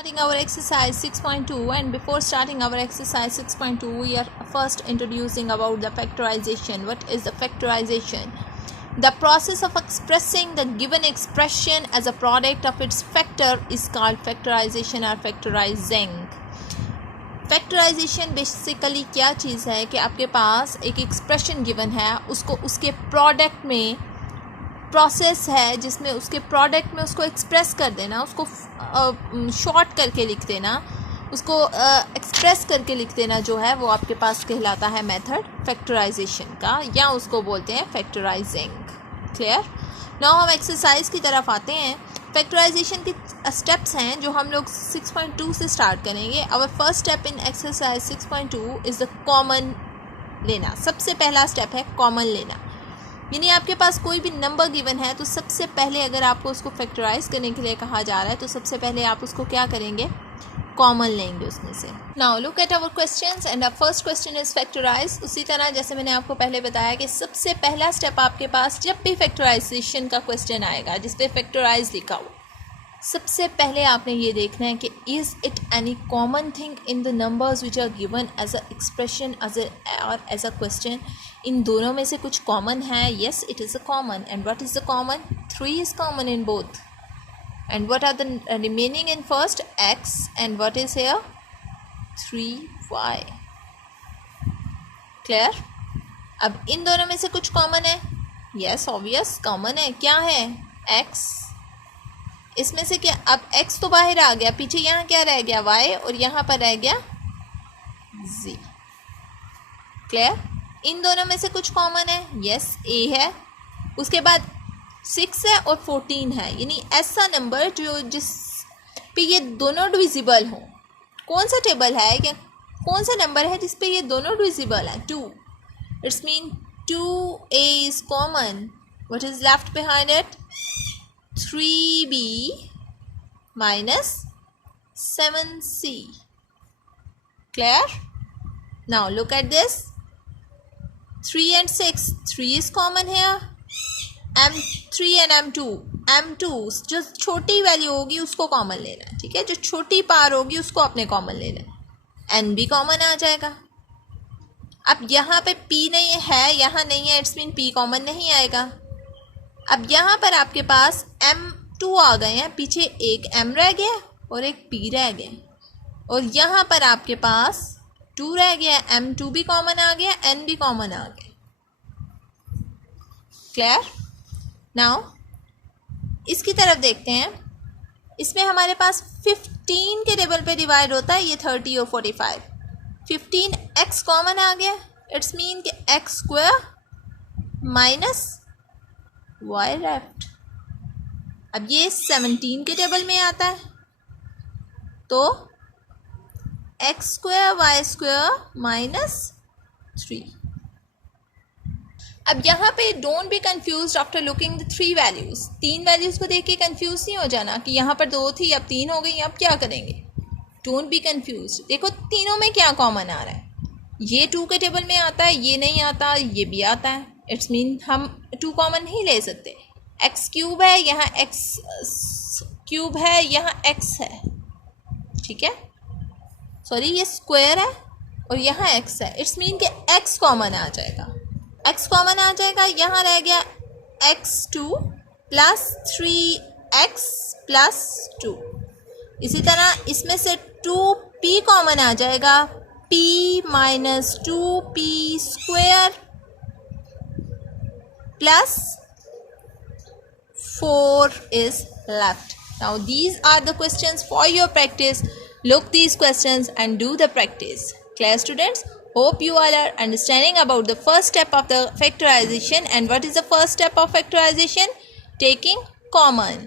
Starting our exercise 6.2, and before starting our exercise 6.2 we are first introducing about the factorization. What is the factorization? The process of expressing the given expression as a product of its factor is called factorization or factorizing. Factorisation basically क्या चीज़ है कि आपके पास एक expression given है, उसको उसके product में प्रोसेस है जिसमें उसके प्रोडक्ट में उसको एक्सप्रेस कर देना, उसको शॉर्ट करके लिख देना, उसको एक्सप्रेस करके लिख देना, जो है वो आपके पास कहलाता है मेथड फैक्टराइजेशन का, या उसको बोलते हैं फैक्टराइजिंग. क्लियर? नाउ हम एक्सरसाइज की तरफ आते हैं. फैक्टराइजेशन की स्टेप्स हैं जो हम लोग 6.2 से स्टार्ट करेंगे. Our first step in exercise 6.2 is the common लेना. सबसे पहला स्टेप है कॉमन लेना. यानी आपके पास कोई भी नंबर गिवन है तो सबसे पहले अगर आपको उसको फैक्टराइज करने के लिए कहा जा रहा है तो सबसे पहले आप उसको क्या करेंगे? कॉमन लेंगे उसमें से. Now look at our questions and our first question is factorise. उसी तरह जैसे मैंने आपको पहले बताया कि सबसे पहला स्टेप आपके पास जब भी फैक्टराइजेशन का क्वेश्चन आएगा जिस पे फैक्टराइज लिखा हो, सबसे पहले आपने ये देखना है कि is it any common thing in the numbers which are given as a expression और एज अ क्वेश्चन. इन दोनों में से कुछ कॉमन है. Yes, it is a common. And what is the common? 3 is common in both. And what are the remaining in first? X. And what is here? 3y. Clear? अब इन दोनों में से कुछ कॉमन है. Yes, obvious कॉमन है. क्या है? X. इसमें से क्या? अब X तो बाहर आ गया, पीछे यहाँ क्या रह गया? Y. और यहाँ पर रह गया Z. Clear? इन दोनों में से कुछ कॉमन है. Yes, A है. उसके बाद 6 है और 14 है. यानी ऐसा नंबर जो जिस पे ये दोनों डिविजिबल हों. कौन सा टेबल है या कौन सा नंबर है जिस पे ये दोनों डिविजिबल हैं? 2. It's mean 2a is common. What is left behind it? 3b minus 7c. Clear? Now look at this. 3 and 6. 3 is common here. M3 and M2. M2 जो छोटी वैल्यू होगी उसको कॉमन लेना है. ठीक है, जो छोटी पार होगी उसको अपने कॉमन लेना है. N भी कॉमन आ जाएगा. अब यहाँ पे P नहीं है, यहाँ नहीं है, इट्स मीन P कॉमन नहीं आएगा. अब यहाँ पर आपके पास M2 आ गए हैं, पीछे एक M रह गया और एक P रह गया, और यहाँ पर आपके पास 2 रह गया. M2 भी कॉमन आ गया, N भी कॉमन आ गया. क्लियर? नाउ इसकी तरफ देखते हैं. इसमें हमारे पास 15 के टेबल पे डिवाइड होता है ये 30 और 45. 15 x कॉमन आ गया. इट्स मीन कि x square minus y left. अब ये 17 के टेबल में आता है तो x square y square minus 3. अब यहाँ पे don't be confuse after looking the 3 values. 3 values को देख के कंफ्यूज नहीं हो जाना कि यहाँ पर 2 थी अब 3 हो गई, अब क्या करेंगे. Don't be confuse. देखो तीनों में क्या कॉमन आ रहा है. ये 2 के टेबल में आता है, ये नहीं आता, ये भी आता है. इट्स मीन हम 2 कॉमन नहीं ले सकते. एक्स क्यूब है, यहाँ एक्स क्यूब है, यहाँ एक्स है. ठीक है, सॉरी ये स्क्वायर है और यहाँ एक्स है. इट्स मीन कि एक्स कॉमन आ जाएगा. x कॉमन आ जाएगा. यहाँ रह गया x2 प्लस 3x प्लस 2. इसी तरह इसमें से 2p कॉमन आ जाएगा. p minus 2p square plus 4 is left. Now these are the questions for your practice. Look these questions and do the practice. Clear, students? Hope you all are understanding about the first step of the factorization. And what is the first step of factorization? Taking common.